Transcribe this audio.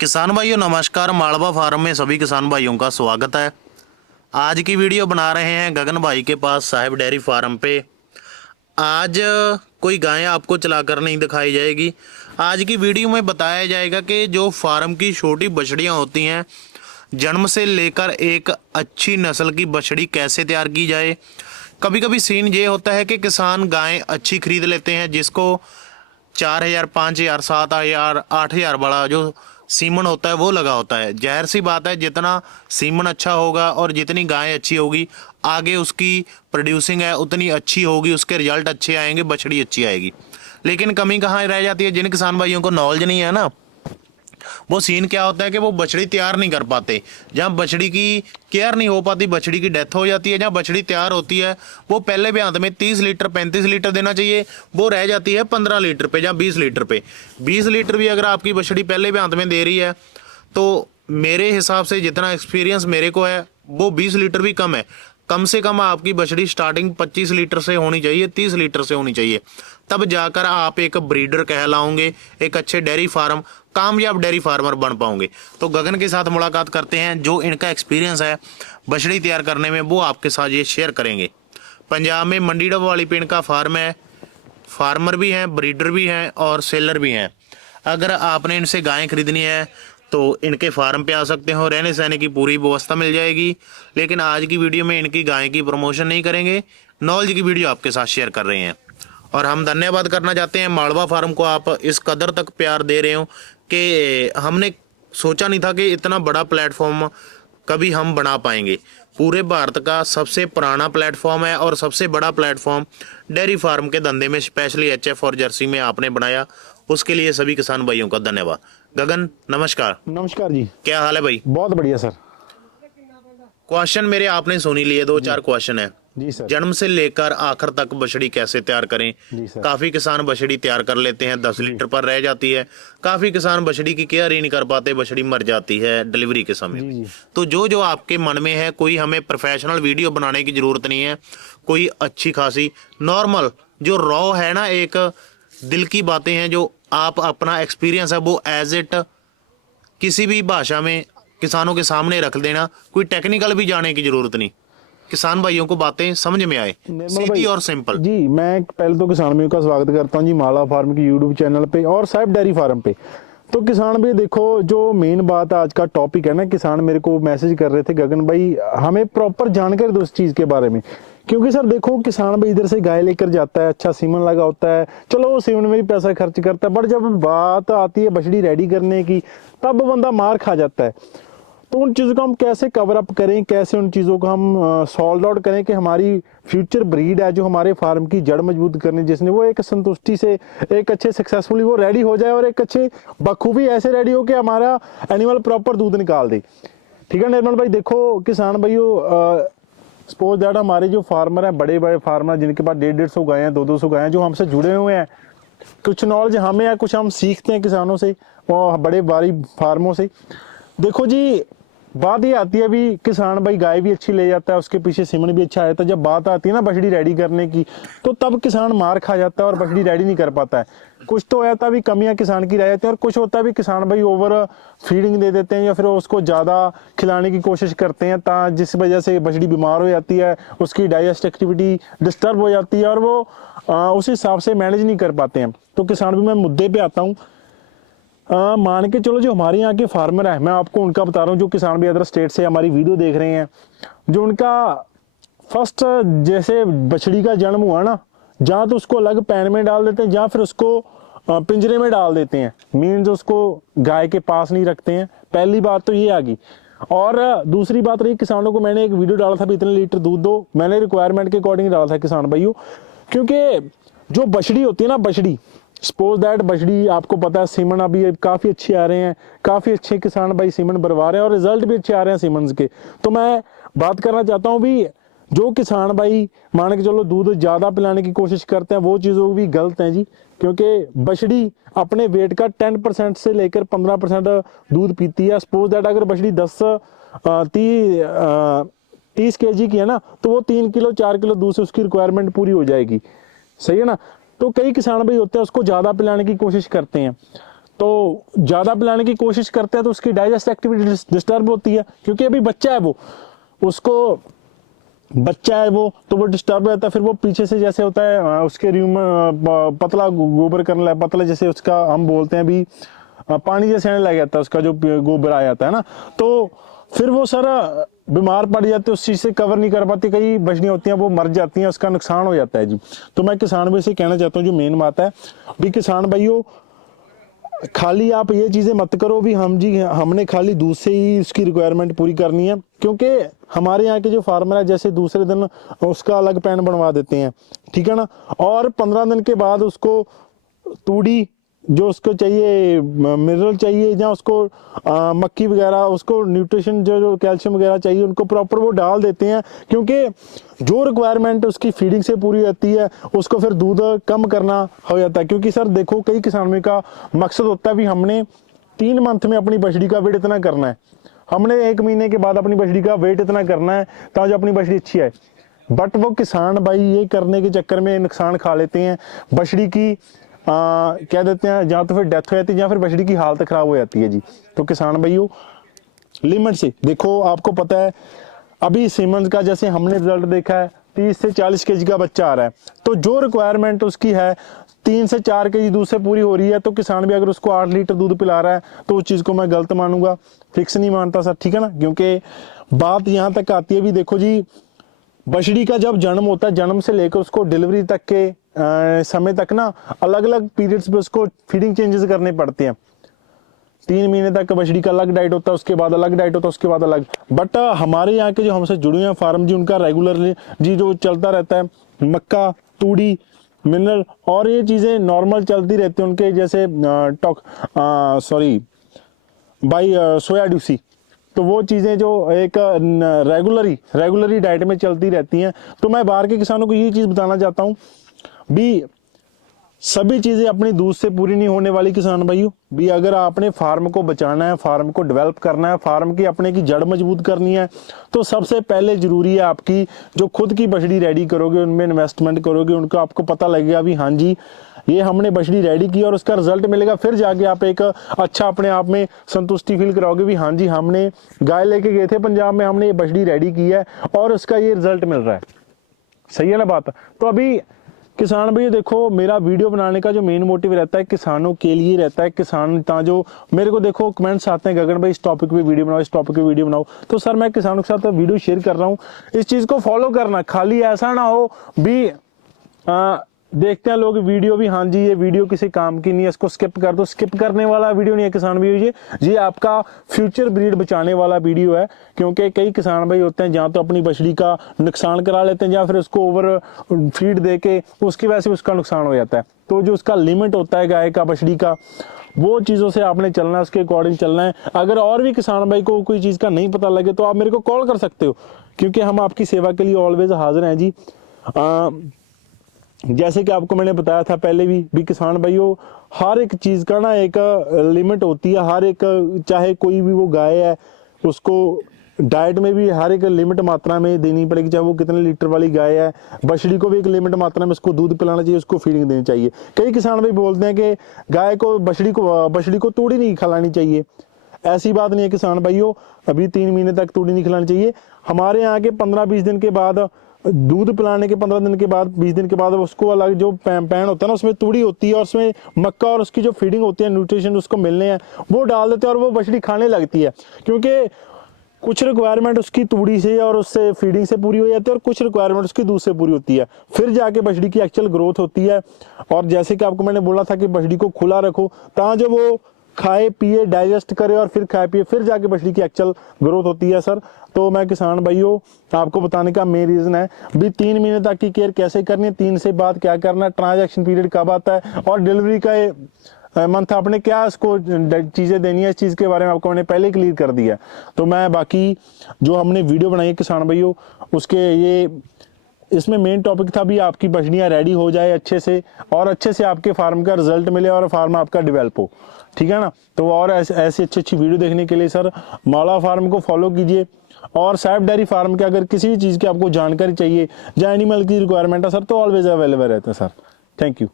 किसान भाइयों नमस्कार। मालवा फार्म में सभी किसान भाइयों का स्वागत है। आज की वीडियो बना रहे हैं गगन भाई के पास साहिब डेयरी फार्म पे। आज कोई गाय आपको चलाकर नहीं दिखाई जाएगी। आज की वीडियो में बताया जाएगा कि जो फार्म की छोटी बछड़ियां होती हैं, जन्म से लेकर एक अच्छी नस्ल की बछड़ी कैसे तैयार की जाए। कभी कभी सीन ये होता है कि किसान गाय अच्छी खरीद लेते हैं जिसको 4,000, 5,000, 7,000, 8,000 वाला जो सीमन होता है वो लगा होता है। जाहिर सी बात है, जितना सीमन अच्छा होगा और जितनी गाय अच्छी होगी, आगे उसकी प्रोड्यूसिंग है उतनी अच्छी होगी, उसके रिजल्ट अच्छे आएंगे, बछड़ी अच्छी आएगी। लेकिन कमी कहाँ रह जाती है, जिन किसान भाइयों को नॉलेज नहीं है ना, वो सीन क्या होता है कि वो बछड़ी तैयार नहीं कर पाते। जहाँ बछड़ी की केयर नहीं हो पाती, बछड़ी की डेथ हो जाती है। जहाँ बछड़ी तैयार होती है वो पहले ब्यांत में 30 लीटर 35 लीटर देना चाहिए, वो रह जाती है 15 लीटर पे या 20 लीटर पे। 20 लीटर भी अगर आपकी बछड़ी पहले ब्यांत में दे रही है तो मेरे हिसाब से जितना एक्सपीरियंस मेरे को है वो 20 लीटर भी कम है। कम से कम आपकी बछड़ी स्टार्टिंग 25 लीटर से होनी चाहिए, 30 लीटर से होनी चाहिए, तब जाकर आप एक ब्रीडर कहलाओगे, एक अच्छे डेयरी फार्म, कामयाब डेयरी फार्मर बन पाओगे। तो गगन के साथ मुलाकात करते हैं, जो इनका एक्सपीरियंस है बछड़ी तैयार करने में वो आपके साथ ये शेयर करेंगे। पंजाब में मंडी डब वाली पे इनका फार्म है, फार्मर भी हैं, ब्रीडर भी हैं और सेलर भी हैं। अगर आपने इनसे गायें खरीदनी है तो इनके फार्म पे आ सकते हो, रहने सहने की पूरी व्यवस्था मिल जाएगी। लेकिन आज की वीडियो में इनकी गाय की प्रमोशन नहीं करेंगे, नॉलेज की वीडियो आपके साथ शेयर कर रहे हैं। और हम धन्यवाद करना चाहते हैं मालवा फार्म को, आप इस कदर तक प्यार दे रहे हो कि हमने सोचा नहीं था कि इतना बड़ा प्लेटफॉर्म कभी हम बना पाएंगे। पूरे भारत का सबसे पुराना प्लेटफॉर्म है और सबसे बड़ा प्लेटफॉर्म डेयरी फार्म के धंधे में, स्पेशली एचएफ और जर्सी में आपने बनाया, उसके लिए सभी किसान भाइयों का धन्यवाद। गगन नमस्कार। नमस्कार जी। क्या हाल है भाई? बहुत बढ़िया सर। क्वेश्चन मेरे आपने सुन ही लिए, 2-4 क्वेश्चन है। जी सर। जन्म से लेकर आखिर तक बछड़ी कैसे तैयार करें। जी सर। काफी किसान बछड़ी तैयार कर लेते हैं, 10 लीटर पर रह जाती है। काफी किसान बछड़ी की केयर ही नहीं कर पाते, बछड़ी मर जाती है डिलीवरी के समय में। तो जो जो आपके मन में है, कोई हमें प्रोफेशनल वीडियो बनाने की जरूरत नहीं है, कोई अच्छी खासी नॉर्मल जो रॉ है ना, एक दिल की बातें हैं, जो आप अपना एक्सपीरियंस है वो एज इट किसी भी भाषा में किसानों के सामने रख देना। कोई टेक्निकल भी जाने की जरूरत नहीं, किसान भाइयों को बातें समझ में आए, सीधी और सिंपल। जी मैं पहले तो किसान भाइयों का स्वागत करता हूं जी मालवा फार्म की यूट्यूब चैनल पे और साहिब डेयरी फार्म पे। तो किसान भाई देखो, जो मेन बात आज का टॉपिक है ना, किसान मेरे को मैसेज कर रहे थे गगन भाई हमें प्रॉपर जानकारी दो इस चीज के बारे में। क्योंकि सर देखो, किसान भाई इधर से गाय लेकर जाता है, अच्छा सीमन लगा होता है, चलो वो सीमन में भी पैसा खर्च करता है, बट जब बात आती है बछड़ी रेडी करने की तब बंदा मार खा जाता है। तो उन चीज़ों को हम कैसे कवर अप करें, कैसे उन चीज़ों को हम सॉल्व आउट करें कि हमारी फ्यूचर ब्रीड है जो हमारे फार्म की जड़ मजबूत करनी, जिसने वो एक संतुष्टि से एक अच्छे सक्सेसफुली वो रेडी हो जाए और एक अच्छे बखूबी ऐसे रेडी हो कि हमारा एनिमल प्रॉपर दूध निकाल दे। ठीक है निर्मल भाई। देखो किसान भाइयों, सपोज दैट हमारे जो फार्मर हैं, बड़े बड़े फार्मर जिनके पास 150-150 गायें हैं, 200-200 गायें हैं, जो हमसे जुड़े हुए हैं, कुछ नॉलेज हमें है, कुछ हम सीखते हैं किसानों से, बड़े बड़ी फार्मों से। देखो जी, बात ये आती है, अभी किसान भाई गाय भी अच्छी ले जाता है, उसके पीछे सीमन भी अच्छा आता है, जब बात आती है ना बछड़ी रेडी करने की तो तब किसान मार खा जाता है और बछड़ी रेडी नहीं कर पाता है। कुछ तो होता भी कमियां किसान की रह जाती है और कुछ होता भी किसान भाई ओवर फीडिंग दे देते हैं या फिर उसको ज्यादा खिलाने की कोशिश करते हैं, जिस वजह से बछड़ी बीमार हो जाती है, उसकी डाइजेस्ट एक्टिविटी डिस्टर्ब हो जाती है और वो उस हिसाब से मैनेज नहीं कर पाते हैं। तो किसान भी, मैं मुद्दे पे आता हूँ। मान के चलो जो हमारे यहाँ के फार्मर है, मैं आपको उनका बता रहा हूँ, जो किसान भी अदर स्टेट से हमारी वीडियो देख रहे हैं, जो उनका फर्स्ट जैसे बछड़ी का जन्म हुआ ना, जहाँ तो उसको अलग पैन में डाल देते हैं, जहाँ फिर उसको पिंजरे में डाल देते हैं, मीन्स उसको गाय के पास नहीं रखते हैं। पहली बात तो ये आ गई। और दूसरी बात रही, किसानों को मैंने एक वीडियो डाला था भी इतने लीटर दूध दो, मैंने रिक्वायरमेंट के अकॉर्डिंग डाला था किसान भाइयों। क्योंकि जो बछड़ी होती है ना, बछड़ी सपोज दैट बछड़ी, आपको पता है सीमन अभी काफी अच्छे आ रहे हैं, काफी अच्छे किसान भाई सीमन भरवा रहे हैं और रिजल्ट भी अच्छे आ रहे हैं सीमन के। तो मैं बात करना चाहता हूँ भी, जो किसान भाई मान के चलो दूध ज्यादा पिलाने की कोशिश करते हैं, वो चीजों भी गलत है जी। क्योंकि बछड़ी अपने वेट का 10% से लेकर 15% दूध पीती है। सपोज दैट अगर बछड़ी 30 kg की है ना, तो वो 3 किलो 4 किलो दूध से उसकी रिक्वायरमेंट पूरी हो जाएगी। सही है ना। तो कई किसान भाई होते हैं उसको ज्यादा पिलाने की कोशिश करते हैं। तो ज़्यादा पिलाने की कोशिश करते हैं तो उसकी डाइजेस्ट एक्टिविटी डिस्टर्ब होती है, क्योंकि अभी बच्चा है वो, उसको बच्चा है वो, तो वो डिस्टर्ब रहता है। फिर वो पीछे से जैसे होता है उसके रूम पतला गोबर करने लगा, पतला जैसे उसका हम बोलते हैं अभी पानी जैसे आने लग जाता है, उसका जो गोबर आ जाता है ना, तो फिर वो सारा बीमार पड़ जाते हैं, उस चीज़ से कवर नहीं कर पाती, कई बछड़ियाँ होती हैं वो मर जाती हैं, उसका नुकसान हो जाता है जी। तो मैं किसान भाई से कहना चाहता हूँ, जो मेन बात है भी किसान भाइयों, खाली आप ये चीजें मत करो भी हमने खाली दूध से ही उसकी रिक्वायरमेंट पूरी करनी है, क्योंकि हमारे यहाँ के जो फार्मर है जैसे दूसरे दिन उसका अलग पैन बनवा देते हैं, ठीक है ना, और 15 दिन के बाद उसको तूड़ी जो उसको चाहिए, मिनरल चाहिए, या उसको मक्की वगैरह, उसको न्यूट्रिशन जो कैल्शियम वगैरह चाहिए, उनको प्रॉपर वो डाल देते हैं, क्योंकि जो रिक्वायरमेंट उसकी फीडिंग से पूरी होती है उसको फिर दूध कम करना हो जाता है। क्योंकि सर देखो, कई किसानों का मकसद होता है भी हमने 3 मंथ में अपनी बछड़ी का वेट इतना करना है, हमने 1 महीने के बाद अपनी बछड़ी का वेट इतना करना है ताकि अपनी बछड़ी अच्छी आए। बट वो किसान भाई ये करने के चक्कर में नुकसान खा लेते हैं, बछड़ी की क्या देते हैं, या तो फिर डेथ हो जाती है या फिर बछड़ी की हालत खराब हो जाती है जी। तो किसान भाइयों लिमिट से देखो, आपको पता है अभी सीमेंस का जैसे हमने रिजल्ट देखा है 30 से 40 केजी का बच्चा आ रहा है, तो जो रिक्वायरमेंट उसकी है 3 से 4 केजी दूध से पूरी हो रही है, तो किसान भी अगर उसको 8 लीटर दूध पिला रहा है तो उस चीज को मैं गलत मानूंगा, फिक्स नहीं मानता सर, ठीक है ना। क्योंकि बात यहाँ तक आती है भी, देखो जी बछड़ी का जब जन्म होता है, जन्म से लेकर उसको डिलीवरी तक के समय तक ना अलग अलग पीरियड्स पे उसको फीडिंग चेंजेस करने पड़ते हैं। 3 महीने तक बछड़ी का अलग डाइट होता है, उसके बाद अलग डाइट होता है, उसके बाद अलग। बट हमारे यहाँ के जो हमसे जुड़े हैं फार्म जी, उनका रेगुलरली जी जो चलता रहता है, मक्का, तूड़ी, मिनरल और ये चीजें नॉर्मल चलती रहती है उनके, जैसे सोया ड्यूसी, तो वो चीजें जो एक रेगुलरी डाइट में चलती रहती हैं। तो मैं बाहर के किसानों को ये चीज बताना चाहता हूँ भी, सभी चीजें अपनी दूध से पूरी नहीं होने वाली किसान भाइयों भी। अगर आपने फार्म को बचाना है, फार्म को डेवलप करना है, फार्म की अपने की जड़ मजबूत करनी है, तो सबसे पहले जरूरी है आपकी जो खुद की बछड़ी रेडी करोगे, उनमें इन्वेस्टमेंट करोगे, उनको आपको पता लगेगा भी हाँ जी ये हमने बछड़ी रेडी की और उसका रिजल्ट मिलेगा, फिर जाके आप एक अच्छा अपने आप में संतुष्टि फील कराओगे भी हाँ जी हमने गाय लेके गए थे पंजाब में, हमने ये बछड़ी रेडी की है और उसका ये रिजल्ट मिल रहा है। सही है ना बात। तो अभी किसान भाई देखो, मेरा वीडियो बनाने का जो मेन मोटिव रहता है किसानों के लिए रहता है। किसान जो मेरे को देखो कमेंट्स आते हैं, गगन भाई इस टॉपिक पे वीडियो बनाओ, इस टॉपिक पे वीडियो बनाओ, तो सर मैं किसानों के साथ वीडियो शेयर कर रहा हूँ। इस चीज को फॉलो करना, खाली ऐसा ना हो भी देखते हैं लोग वीडियो भी हाँ जी ये वीडियो किसी काम की नहीं है, इसको स्किप कर दो। स्किप करने वाला वीडियो नहीं है किसान भाई, ये आपका फ्यूचर ब्रीड बचाने वाला वीडियो है। क्योंकि कई किसान भाई होते हैं जहाँ तो अपनी बछड़ी का नुकसान करा लेते हैं, या फिर उसको ओवर फीड दे के उसकी वजह से उसका नुकसान हो जाता है। तो जो उसका लिमिट होता है गाय का, बछड़ी का, वो चीजों से आपने चलना है, उसके अकॉर्डिंग चलना है। अगर और भी किसान भाई को कोई चीज का नहीं पता लगे तो आप मेरे को कॉल कर सकते हो, क्योंकि हम आपकी सेवा के लिए ऑलवेज हाजिर हैं जी। जैसे कि आपको मैंने बताया था पहले भी किसान भाइयों हर एक चीज का ना एक लिमिट होती है, हर एक चाहे कोई भी वो गाय है उसको डाइट में भी हर एक लिमिट मात्रा में देनी पड़ेगी, चाहे वो कितने लीटर वाली गाय है। बछड़ी को भी एक लिमिट मात्रा में उसको दूध पिलाना चाहिए, उसको फीडिंग देनी चाहिए। कई किसान भाई बोलते हैं कि गाय को बछड़ी को तूड़ी नहीं खिलानी चाहिए, ऐसी बात नहीं है किसान भाइयों। अभी 3 महीने तक तूड़ी नहीं खिलानी चाहिए। हमारे यहाँ के 15-20 दिन के बाद दूध पिलाने के 15 दिन के बाद 20 दिन के बाद उसको अलग जो पैन होता है ना उसमें तूड़ी होती है और उसमें मक्का और उसकी जो फीडिंग होती है, न्यूट्रिशन उसको मिलने हैं, वो डाल देते हैं और वो बछड़ी खाने लगती है। क्योंकि कुछ रिक्वायरमेंट उसकी तूड़ी से और उससे फीडिंग से पूरी हो जाती है और कुछ रिक्वायरमेंट उसकी दूध से पूरी होती है, फिर जाके बछड़ी की एक्चुअल ग्रोथ होती है। और जैसे कि आपको मैंने बोला था कि बछड़ी को खुला रखो ताकि वो खाए पिए डाइजेस्ट करे और फिर खाए पिए, फिर जाके बछड़ी की एक्चुअल ग्रोथ होती है सर। तो मैं किसान भाइयों आपको बताने का मेन रीजन है भी 3 महीने तक की केयर कैसे करनी है, 3 से बाद क्या करना है, ट्रांजैक्शन पीरियड कब आता है और डिलीवरी का मंथ आपने क्या इसको चीजें देनी है, इस चीज के बारे में आपको मैंने पहले क्लियर कर दिया। तो मैं बाकी जो हमने वीडियो बनाई है किसान भाइयों उसके ये इसमें मेन टॉपिक था भी आपकी बछड़ियां रेडी हो जाए अच्छे से और अच्छे से आपके फार्म का रिजल्ट मिले और फार्म आपका डेवलप हो, ठीक है ना। तो और ऐसी अच्छी वीडियो देखने के लिए सर माला फार्म को फॉलो कीजिए। और साहिब डेयरी फार्म के अगर किसी भी चीज की आपको जानकारी चाहिए या एनिमल की रिक्वायरमेंट है सर तो ऑलवेज अवेलेबल रहते हैं सर। Thank you.